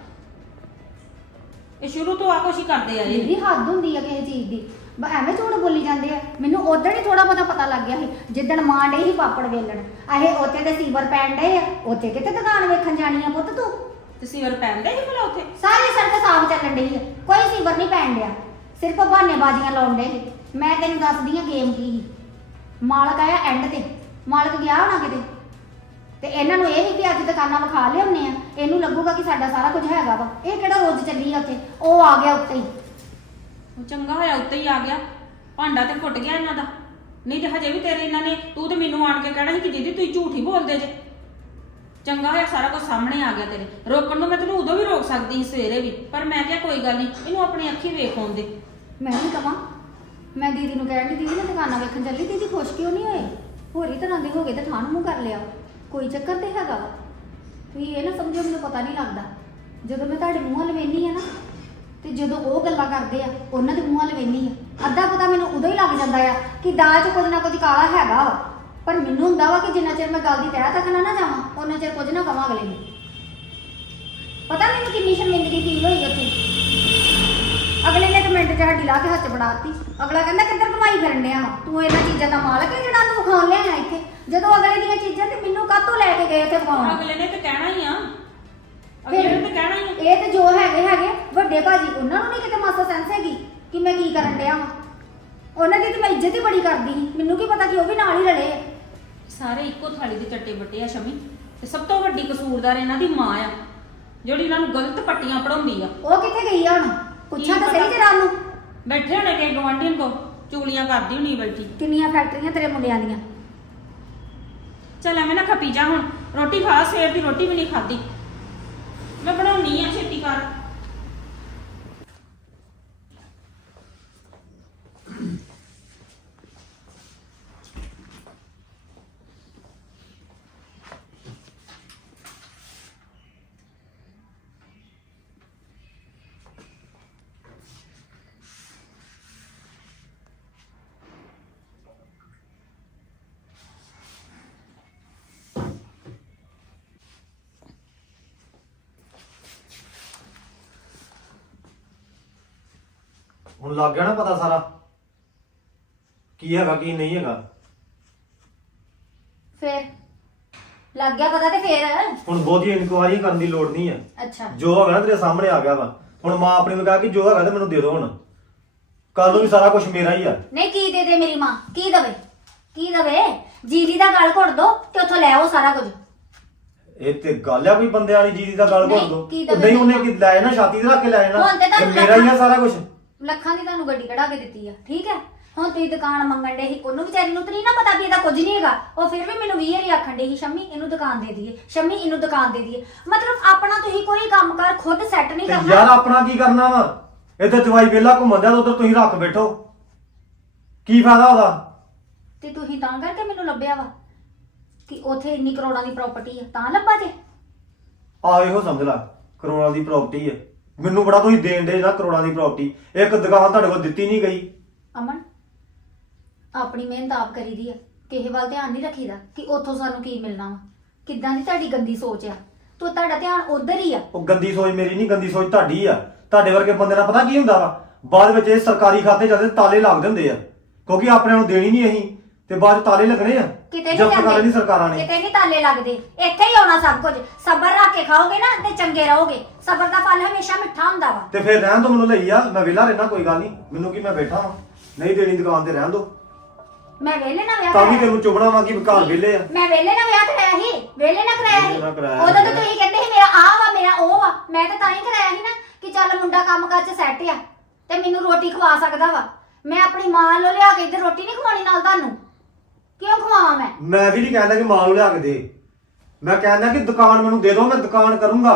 S4: ਇਹ ਸ਼ੁਰੂ ਤੋਂ ਆ ਕੁਛ ਹੀ ਕਰਦੇ ਆ ਇਹ।
S3: ਇਹਦੀ ਹੱਦ ਹੁੰਦੀ ਆ ਕਿਸੇ ਚੀਜ਼ ਦੀ। ਬ- ਐਵੇਂ ਝੂਠ ਬੋਲੀ ਜਾਂਦੇ ਆ। ਮੈਨੂੰ ਉਦੋਂ ਹੀ ਥੋੜਾ ਬਹੁਤਾ ਪਤਾ ਲੱਗ ਗਿਆ ਸੀ ਜਿੱਦਣ ਮਾਂ ਡੇ ਹੀ ਪਾਪੜ ਵੇਲਣ। ਆਹੇ ਉੱਥੇ ਤੇ ਸੀਵਰ ਪੈਣ ਡੇ ਆ, ਉੱਥੇ ਕਿਤੇ ਦੁਕਾਨ ਵੇਖਣ ਜਾਣੀ ਆ ਪੁੱਤ ਤੂੰ?
S4: ਤੇ ਸੀਵਰ ਪੈਂਦੇ ਹੀ ਭਲਾ ਉੱਥੇ?
S3: ਸਾਰੀ ਸੜਕ ਸਾਫ਼ ਚੱਲਣ ਡਈ ਆ, ਕੋਈ ਸੀਵਰ ਨਹੀਂ ਪੈਣ ਡਿਆ, ਸਿਰਫ ਬਹਾਨੇਬਾਜ਼ੀਆਂ ਲਾਉਣ ਡੇ ਸੀ। ਮੈਂ ਤੈਨੂੰ ਦੱਸਦੀ ਆ ਗੇਮ ਕੀ ਸੀ। ਮਾਲਕ ਆਇਆ ਐਂਡ ਤੇ, ਮਾਲਕ ਗਿਆ ਹੋਣਾ ਕਿਤੇ, ਤੇ ਇਹਨਾਂ ਨੂੰ ਇਹ ਨਹੀਂ ਕਿ ਅੱਜ ਦੁਕਾਨਾਂ ਵਿਖਾ ਲਿਆਉਂਦੇ ਆ, ਇਹਨੂੰ ਲੱਗੂਗਾ ਕਿ ਸਾਡਾ ਸਾਰਾ ਕੁਝ ਹੈਗਾ ਵਾ। ਇਹ ਕਿਹੜਾ ਰੋਜ਼ ਚੱਲੀ ਆ ਉੱਥੇ, ਉਹ ਆ ਗਿਆ ਉੱਤੇ ਹੀ।
S4: ਉਹ ਚੰਗਾ ਹੋਇਆ ਉੱਤੇ ਹੀ ਆ ਗਿਆ, ਭਾਂਡਾ ਤੇ ਫੁੱਟ ਗਿਆ ਇਹਨਾਂ ਦਾ। ਨਹੀਂ ਤੇ ਹਜੇ ਵੀ ਤੇਰੇ ਇਹਨਾਂ ਨੇ, ਤੂੰ ਤੇ ਮੈਨੂੰ ਆਣ ਕੇ ਕਹਿਣਾ ਸੀ ਕਿ ਦੀਦੀ ਤੁਸੀਂ ਝੂਠ ਹੀ ਬੋਲਦੇ ਜੇ। ਚੰਗਾ ਹੋਇਆ ਸਾਰਾ ਕੁਝ ਸਾਹਮਣੇ ਆ ਗਿਆ ਤੇਰੇ। ਰੋਕਣ ਨੂੰ ਮੈਂ ਤੈਨੂੰ ਉਦੋਂ ਵੀ ਰੋਕ ਸਕਦੀ ਸੀ ਸਵੇਰੇ ਵੀ, ਪਰ ਮੈਂ ਕਿਹਾ ਕੋਈ ਗੱਲ ਨਹੀਂ, ਇਹਨੂੰ ਆਪਣੀ ਅੱਖੀ ਵੇਖ ਆਉਂਦੇ।
S3: ਮੈਂ ਨਹੀਂ ਕਹਾਂ, ਮੈਂ ਦੀਦੀ ਨੂੰ ਕਹਿਣ ਦੀ ਦੀਦੀ ਮੈਂ ਦੁਕਾਨਾਂ ਵੇਖਣ ਚੱਲੀ, ਦੀਦੀ ਖੁਸ਼ ਕਿਉਂ ਨਹੀਂ ਹੋਏ? ਹੋਰ ਹੀ ਤਰ੍ਹਾਂ ਦੇ ਹੋ ਗਏ ਤੇ ਠਾਣ ਮੂੰਹ ਕਰ ਲਿਆ। ਕੋਈ ਚੱਕਰ ਤੇ ਹੈਗਾ ਵਾ? ਤੁਸੀਂ ਇਹ ਨਾ ਸਮਝੋ ਮੈਨੂੰ ਪਤਾ ਨਹੀਂ ਲੱਗਦਾ। ਜਦੋਂ ਮੈਂ ਤੁਹਾਡੇ ਮੂੰਹ ਵੱਲ ਵੇਖਦੀ ਆ ਨਾ, ਤੇ ਜਦੋਂ ਉਹ ਗੱਲਾਂ ਕਰਦੇ ਆ ਉਹਨਾਂ ਦੇ ਮੂੰਹ ਵੱਲ ਵੇਖਦੀ ਆ, ਅੱਧਾ ਪਤਾ ਮੈਨੂੰ ਉਦੋਂ ਹੀ ਲੱਗ ਜਾਂਦਾ ਆ ਕਿ ਦਾਲ 'ਚ ਕੁਝ ਨਾ ਕੁਝ ਕਾਲਾ ਹੈਗਾ ਵਾ। ਪਰ ਮੈਨੂੰ ਹੁੰਦਾ ਵਾ ਕਿ ਜਿੰਨਾ ਚਿਰ ਮੈਂ ਗੱਲ ਦੀ ਤਹਿ ਤੱਕ ਨਾ ਨਾ ਜਾਵਾਂ, ਉਹਨਾਂ ਚਿਰ ਕੁਝ ਨਾ ਕਵਾਂ ਅਗਲੇ ਨੂੰ। ਪਤਾ ਮੈਨੂੰ ਕਿੰਨੀ ਸ਼ਰਮਿੰਦਗੀ ਫੀਲ ਹੋਈ ਉੱਥੇ। ਅਗਲੇ ਨੇ ਕਮੈਂਟ 'ਚ ਹੱਡੀ ਲਾ ਕੇ ਹੱਥ ਬੜਾਤੀ। ਅਗਲਾ ਕਹਿੰਦਾ ਕਿੱਧਰ ਕਮਾਈ ਕਰਨ ਡਿਆ ਵਾ ਤੂੰ? ਇਹਨਾਂ ਚੀਜ਼ਾਂ ਦਾ ਮਾਲਕ ਹੈ ਜਿਹੜਾ ਤੂੰ ਵਿਖਾਉਣ ਲਿਆ ਇੱਥੇ? ਜਦੋਂ ਅਗਲੇ ਦੀਆਂ ਚੀਜ਼ਾਂ ਤੇ ਮੈਨੂੰ ਕਾਹਤੋਂ ਲੈ ਕੇ ਗਏ ਉੱਥੇ ਵਿਖਾਉਣ?
S4: ਅਗਲੇ ਨੇ ਤੇ ਕਹਿਣਾ ਹੀ ਆ, ਅਗਲੇ ਨੇ ਤੇ ਕਹਿਣਾ ਹੀ ਆ।
S3: ਇਹ ਤੇ ਜੋ ਹੈਗੇ ਹੈਗੇ ਵੱਡੇ ਭਾਜੀ, ਉਹਨਾਂ ਨੂੰ ਨਹੀਂ ਕਿਤੇ ਮਾਸਾ ਸੈਂਸ ਹੈਗੀ ਕਿ ਮੈਂ ਕੀ ਕਰਨ ਡਿਆ ਵਾਂ। ਉਹਨਾਂ ਦੀ ਤੇ ਮੈਂ ਇੱਜ਼ਤ ਹੀ ਬੜੀ ਕਰਦੀ ਸੀ, ਮੈਨੂੰ ਕੀ ਪਤਾ ਕਿ ਉਹ ਵੀ ਨਾਲ ਹੀ ਰਲੇ ਆ।
S4: ਸਾਰੇ ਇੱਕੋ ਥਾਲੀ ਦੇ ਚੱਟੇ ਬੱਟੇ ਆ ਸ਼ਮੀ। ਤੇ ਸਭ ਤੋਂ ਵੱਡੀ ਕਸੂਰਦਾਰ ਇਹਨਾਂ ਦੀ ਮਾਂ ਆ, ਜਿਹੜੀ ਇਹਨਾਂ ਨੂੰ ਗਲਤ ਪੱਟੀਆਂ ਪੜਾਉਂਦੀ ਆ।
S3: ਉਹ ਕਿੱਥੇ ਗਈ ਆ ਹੁਣ? ਪੁੱਛਾਂ ਤਾਂ ਸਹੀ ਜਰਾ ਨੂੰ।
S4: ਬੈਠੇ ਹੋਣੇ ਕਿ ਗਵਾਂਢੀਆਂ ਕੋ ਚੂਲੀਆਂ ਕਰਦੀ ਹੋਣੀ ਬੈਠੀ।
S3: ਕਿੰਨੀਆਂ ਫੈਕਟਰੀਆਂ ਤੇਰੇ ਮੁੰਡਿਆਂ ਦੀਆਂ।
S4: ਚੱਲ ਐਵੇਂ ਨਾ ਖਪੀ ਜਾ, ਹੁਣ ਰੋਟੀ ਖਾ। ਸਵੇਰ ਦੀ ਰੋਟੀ ਵੀ ਨਹੀਂ ਖਾਧੀ। ਮੈਂ ਬਣਾਉਣੀ ਆ, ਛੇਤੀ ਕਰ।
S1: ਹੁਣ ਲੱਗ ਗਿਆ ਨਾ ਪਤਾ ਸਾਰਾ ਕੀ ਹੈਗਾ ਕੀ ਨਹੀਂ ਹੈਗਾ।
S3: ਫੇਰ ਲੱਗ ਗਿਆ ਪਤਾ ਤੇ ਫੇਰ
S1: ਹੁਣ ਬਹੁਤੀ ਇਨਕੁਆਇਰੀ ਕਰਨ ਦੀ ਲੋੜ ਨਹੀਂ ਹੈ।
S3: ਅੱਛਾ
S1: ਜੋ ਹੈਗਾ ਨਾ ਤੇਰੇ ਸਾਹਮਣੇ ਆ ਗਿਆ ਵਾ। ਹੁਣ ਮਾਂ ਆਪਣੀ ਨੂੰ ਕਹਾ ਕਿ ਜੋ ਹੈਗਾ ਤੇ ਮੈਨੂੰ ਦੇ ਦਿਓ ਹੁਣ। ਕੱਲ ਨੂੰ ਵੀ ਸਾਰਾ ਕੁਝ ਮੇਰਾ ਹੀ ਆ।
S3: ਨਹੀਂ ਕੀ ਦੇ ਦੇ ਮੇਰੀ ਮਾਂ ਕੀ ਦਵੇ ਕੀ ਦਵੇ ਜੀਰੀ ਦਾ ਗਲ ਘੁੱਟ ਦੋ ਤੇ ਉੱਥੋਂ ਲੈ ਆਓ ਸਾਰਾ ਕੁਝ।
S1: ਇਹ ਤੇ ਗੱਲ ਆ ਕੋਈ ਬੰਦੇ ਵਾਲੀ ਜੀਦੀ ਦਾ ਗੱਲ
S3: ਨਹੀਂ,
S1: ਘੋਲ ਦੋ।
S3: ਕੀ ਦਵੇ
S1: ਨਹੀਂ ਉਹਨੇ
S3: ਮੈਨੂੰ?
S1: ਕੀ ਲੈ ਜਾਣਾ ਛਾਤੀ ਤੇ ਰੱਖ ਕੇ ਲੈ ਜਾਣਾ।
S3: ਹੁਣ ਤੇ
S1: ਇਹ
S3: ਤੁਹਾਨੂੰ
S1: ਮੇਰਾ ਹੀ ਆ ਸਾਰਾ ਕੁਝ।
S3: ਲੱਖਾਂ ਦੀ ਤੁਹਾਨੂੰ ਗੱਡੀ ਕਢਾ ਕੇ ਦਿੱਤੀ ਆ ਠੀਕ ਹੈ। ਹੁਣ ਤੁਸੀਂ ਦੁਕਾਨ ਮੰਗਣ ਦੇ ਸੀ ਉਹਨੂੰ ਵਿਚਾਰੀ ਨੂੰ ਤਾਂ ਨਹੀਂ ਨਾ ਪਤਾ ਵੀ ਇਹਦਾ ਕੁਝ ਨਹੀਂ ਹੈਗਾ। ਉਹ ਫਿਰ ਵੀ ਮੈਨੂੰ ਵੀਹ ਵਾਰੀ ਆਖਣ ਦੇ ਸੀ ਸ਼ੰਮੀ ਇਹਨੂੰ ਦੁਕਾਨ ਦੇ ਦਈਏ ਸ਼ੰਮੀ ਇਹਨੂੰ ਦੁਕਾਨ ਦੇ ਦਈਏ। ਮਤਲਬ ਆਪਣਾ ਤੁਸੀਂ ਕੋਈ ਕੰਮ ਕਰ ਖੁਦ ਸੈੱਟ ਨਹੀਂ
S1: ਤੇ
S3: ਕਰਨਾ।
S1: ਯਾਰ ਆਪਣਾ ਕੀ ਕਰਨਾ ਵਾ? ਇੱਥੇ ਜਵਾਈ ਵੇਲਾ ਘੁੰਮਣ ਦਿਆ ਉਧਰ ਤੁਸੀਂ ਰੱਖ ਬੈਠੋ। ਕੀ ਫਾਇਦਾ ਉਹਦਾ?
S3: ਤੇ ਤੁਸੀਂ ਤਾਂ ਕਰਕੇ ਮੈਨੂੰ ਲੱਭਿਆ ਵਾ ਕਿ ਉਥੇ ਇੰਨੀ ਕਰੋੜਾਂ ਦੀ ਪ੍ਰਾਪਰਟੀ ਆ ਤਾਂ ਲੱਭਾ ਜੇ।
S1: ਆਹ ਇਹੋ ਸਮਝ ਲੈ ਕਰੋੜਾਂ ਦੀ ਪ੍ਰਾਪਰਟੀ ਹੈ। ਮੈਨੂੰ ਬੜਾ ਤੁਸੀਂ ਦੇਣ ਦੇ ਨਾ ਕਰੋੜਾਂ ਦੀ ਪ੍ਰਾਪਰਟੀ। ਇੱਕ ਦੁਕਾਨ ਤੁਹਾਡੇ ਕੋਲ ਦਿੱਤੀ ਨਹੀਂ ਗਈ।
S3: ਅਮਨ ਆਪਣੀ ਮਿਹਨਤ ਆਪ ਕਰੀਦੀ ਆ ਕਿਸੇ ਵੱਲ ਧਿਆਨ ਨਹੀਂ ਰੱਖੀਦਾ ਕਿ ਉੱਥੋਂ ਸਾਨੂੰ ਕੀ ਮਿਲਣਾ ਵਾ। ਕਿੱਦਾਂ ਦੀ ਤੁਹਾਡੀ ਗੰਦੀ ਸੋਚ ਆ। ਤੂੰ ਤੁਹਾਡਾ ਧਿਆਨ ਉਧਰ ਹੀ ਆ।
S1: ਉਹ ਗੰਦੀ ਸੋਚ ਮੇਰੀ ਨਹੀਂ ਗੰਦੀ ਸੋਚ ਤੁਹਾਡੀ ਆ। ਤੁਹਾਡੇ ਵਰਗੇ ਬੰਦੇ ਨਾਲ ਪਤਾ ਕੀ ਹੁੰਦਾ ਵਾ ਬਾਅਦ ਵਿੱਚ ਇਹ ਸਰਕਾਰੀ ਖਾਤੇ ਜਾਂਦੇ ਤਾਲੇ ਲੱਗਦੇ ਹੁੰਦੇ ਆ ਕਿਉਂਕਿ ਆਪਣੇ ਨੂੰ ਦੇਣੀ ਨਹੀਂ ਅਸੀਂ ਤੇ ਬਾਅਦ ਚ ਤਾਲੇ ਲੱਗਣੇ ਆ।
S3: ਕਿਤੇ
S1: ਜਦ
S3: ਨਹੀਂ
S1: ਤੱਕ ਨਹੀਂ
S3: ਜਾਂਦੇ
S1: ਸਰਕਾਰਾਂ ਨੇ।
S3: ਕਿਤੇ ਨਹੀਂ ਤਾਲੇ ਲੱਗਦੇ ਇੱਥੇ ਹੀ ਆਉਣਾ ਸਭ ਕੁਝ। ਸਬਰ ਰੱਖ ਕੇ ਖਾਓਗੇ ਨਾ ਤੇ ਚੰਗੇ ਰਹੋਗੇ। ਸਬਰ ਦਾ ਫਲ ਹਮੇਸ਼ਾ ਮਿੱਠਾ ਹੁੰਦਾ ਵਾ।
S1: ਤੇ ਫਿਰ ਰਹਿਣ ਤੋਂ ਮੈਨੂੰ ਲਈ ਆ ਮੈਂ ਵਿਹਲਾ ਰਹਿਣਾ ਕੋਈ ਗੱਲ ਨਹੀਂ। ਮੈਨੂੰ ਕੀ ਮੈਂ ਬੈਠਾ ਵਾਂ ਨਹੀਂ ਦੇਣੀ ਦੁਕਾਨ ਤੇ ਰਹਿਣ ਦੋ।
S3: ਮੈਂ ਵੇਲੇ ਨਾ ਵਿਆਹ
S1: ਤਾਂ ਵੀ
S3: ਕਰਾਇਆ
S1: ਤੈਨੂੰ ਚੁਬਣਾ ਵਾ ਕਿ ਘਰ ਵਿਹਲੇ ਆ।
S3: ਮੈਂ ਵੇਲੇ ਨਾ ਵਿਆਹ ਕਰਾਇਆ ਸੀ ਵੇਲੇ ਨਾ ਕਰਾਇਆ ਸੀ।
S1: ਵਿਹਲੇ ਨਾਲ ਕਰਾਇਆ
S3: ਉਦੋਂ ਤਾਂ
S1: ਸੀ।
S3: ਤੁਸੀਂ ਕਹਿੰਦੇ ਸੀ ਮੇਰਾ ਆਹ ਵਾ ਮੇਰਾ ਉਹ ਵਾ। ਮੈਂ ਤਾਂ ਤਾਂ ਹੀ ਕਰਾਇਆ ਸੀ ਨਾ ਕਿ ਚੱਲ ਮੁੰਡਾ ਕੰਮ ਕਾਰ ਚ ਸੈੱਟ ਆ ਤੇ ਮੈਨੂੰ ਰੋਟੀ ਖਵਾ ਸਕਦਾ ਵਾ। ਮੈਂ ਆਪਣੀ ਮਾਂ ਨੂੰ ਲਿਆ ਕੇ ਇੱਧਰ ਰੋਟੀ ਨਹੀਂ ਖਵਾਉਣੀ ਨਾਲ ਤੁਹਾਨੂੰ। ਕਿਉਂ ਖਵਾਵਾਂ ਮੈਂ?
S1: ਮੈਂ ਵੀ ਨਹੀਂ ਕਹਿੰਦਾ ਕਿ ਮਾਂ ਨੂੰ ਲਿਆ ਕੇ ਦੇ। ਮੈਂ ਕਹਿੰਦਾ ਕਿ ਦੁਕਾਨ ਮੈਨੂੰ ਦੇ ਦਿਓ ਮੈਂ ਦੁਕਾਨ ਕਰੂੰਗਾ।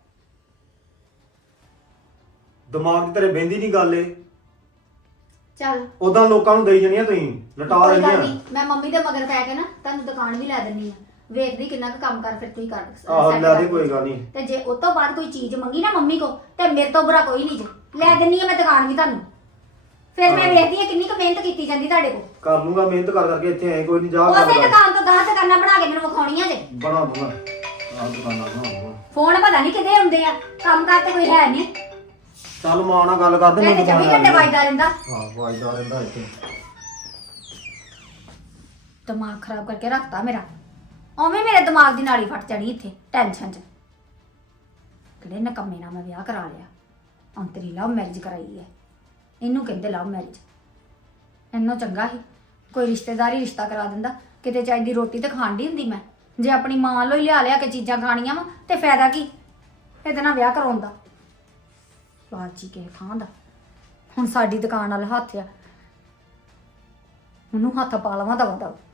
S1: ਦਿਮਾਗ 'ਚ ਤੇਰੇ ਬਹਿੰਦੀ ਨਹੀਂ ਗੱਲ ਏ।
S3: ਚੱਲ
S1: ਉਦਾਂ ਲੋਕਾਂ ਨੂੰ ਦੇਈ ਜਾਣੀਆਂ ਤੁਸੀਂ ਲਟਾ
S3: ਕੋਈ ਗੱਲ
S1: ਦਿੰਦੀਆਂ।
S3: ਨਹੀਂ ਮੈਂ ਮੰਮੀ ਦੇ ਮਗਰ ਪੈ ਕੇ ਨਾ ਤੁਹਾਨੂੰ ਦੁਕਾਨ ਵੀ ਲੈ ਦਿੰਨੀ ਆ। ਵੇਖਦੀ ਕਿੰਨਾ ਕੁ ਕੰਮ ਕਰ ਫਿਰ ਤੁਸੀਂ ਕਰ
S1: ਆਹੋ
S3: set
S1: ਲੈ ਦੇ
S3: ਕਰ
S1: ਕੋਈ ਗੱਲ ਨਹੀਂ।
S3: ਤੇ ਜੇ ਉਸ ਤੋਂ ਬਾਅਦ ਕੋਈ ਚੀਜ਼ ਮੰਗੀ ਨਾ ਮੰਮੀ ਕੋ ਤੇ ਮੇਰੇ ਤੋਂ ਬੁਰਾ ਕੋਈ ਨਹੀਂ ਜੇ। ਲੈ ਦਿੰਨੀ ਆ ਮੈਂ ਦੁਕਾਨ ਵੀ ਤੁਹਾਨੂੰ। ਫਿਰ ਮੈਂ
S1: ਹਾਂ।
S3: ਵੇਖਦੀ ਆ ਕਿੰਨੀ ਕੁ ਮਿਹਨਤ ਕੀਤੀ ਜਾਂਦੀ ਤੁਹਾਡੇ ਕੋਲ।
S1: ਕਰ ਲੂੰਗਾ ਮਿਹਨਤ ਕਰ ਕਰਕੇ ਇੱਥੇ ਆਏ ਕੋਈ ਨਹੀਂ ਜਾ
S3: ਉਸੇ
S1: ਕਰ
S3: ਦੁਕਾਨ ਤੋਂ ਗਾਹ ਦੁਕਾਨਾਂ ਬਣਾ ਕੇ ਮੈਨੂੰ ਵਿਖਾਉਣੀਆਂ ਜੇ।
S1: ਬਣਾ ਦੂੰਗਾ ਆਹ ਦੁਕਾਨਾਂ ਬਣਾਉਂਗਾ।
S3: ਫੋਨ ਪਤਾ ਨਹੀਂ ਕਿਤੇ ਹੁੰਦੇ ਆ ਕੰਮ ਕਾਰ ਤੇ ਕੋਈ ਹੈ ਨਹੀਂ।
S1: ਚੱਲ ਮਾਂ ਨਾਲ ਗੱਲ ਕਰਦੇ
S3: ਮੈਂ ਤੇ ਚੌਵੀ ਘੰਟੇ ਵੱਜਦਾ ਰਹਿੰਦਾ।
S1: ਹਾਂ ਵਾਜਦਾ ਰਹਿੰਦਾ ਇੱਥੇ।
S3: ਦਿਮਾਗ ਖਰਾਬ ਕਰਕੇ ਰੱਖਤਾ ਮੇਰਾ। ਉਵੇਂ ਮੇਰੇ ਦਿਮਾਗ ਦੀ ਨਾਲੀ ਫਟ ਜਾਣੀ ਇੱਥੇ ਟੈਨਸ਼ਨ 'ਚ। ਕਿਹੜੇ ਨਕੰਮੇ ਨਾਲ ਮੈਂ ਵਿਆਹ ਕਰਾ ਲਿਆ। ਅੰਤਰੀ ਲਵ ਮੈਰਿਜ ਕਰਾਈ ਹੈ। ਇਹਨੂੰ ਕਹਿੰਦੇ ਲਵ ਮੈਰਿਜ। ਇੰਨਾ ਚੰਗਾ ਸੀ ਕੋਈ ਰਿਸ਼ਤੇਦਾਰੀ ਰਿਸ਼ਤਾ ਕਰਾ ਦਿੰਦਾ ਕਿਤੇ ਚਾਹੀ ਦੀ ਰੋਟੀ ਤੇ ਖਾਣ ਦੀ ਹੁੰਦੀ। ਮੈਂ ਜੇ ਆਪਣੀ ਮਾਂ ਲੋ ਹੀ ਲਿਆ ਲਿਆ ਕੇ ਚੀਜ਼ਾਂ ਖਾਣੀਆਂ ਵਾ ਤੇ ਫਾਇਦਾ ਕੀ ਇਹਦੇ ਨਾਲ ਵਿਆਹ ਕਰਾਉਣ ਦਾ। ਲਾਲਚੀ ਕੇ ਥਾਂ ਦਾ। ਹੁਣ ਸਾਡੀ ਦੁਕਾਨ ਵਾਲੇ ਹੱਥ ਆ ਉਹਨੂੰ ਹੱਥ ਪਾ ਲਵਾਂ ਦਵਾ ਦਵਾ।